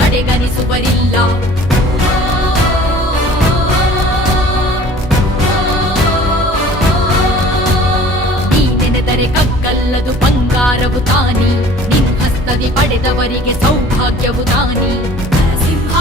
ಕಡೆಗಣಿಸುವರಿಲ್ಲ. ನೀನೆನೆದರೆ ಕಗ್ಗಲ್ಲದು ಬಂಗಾರವು ತಾನಿ, ನಿನ್ ಹಸ್ತದಿ ಪಡೆದವರಿಗೆ ಸೌಭಾಗ್ಯವು ತಾನಿ. ನರಸಿಂಹ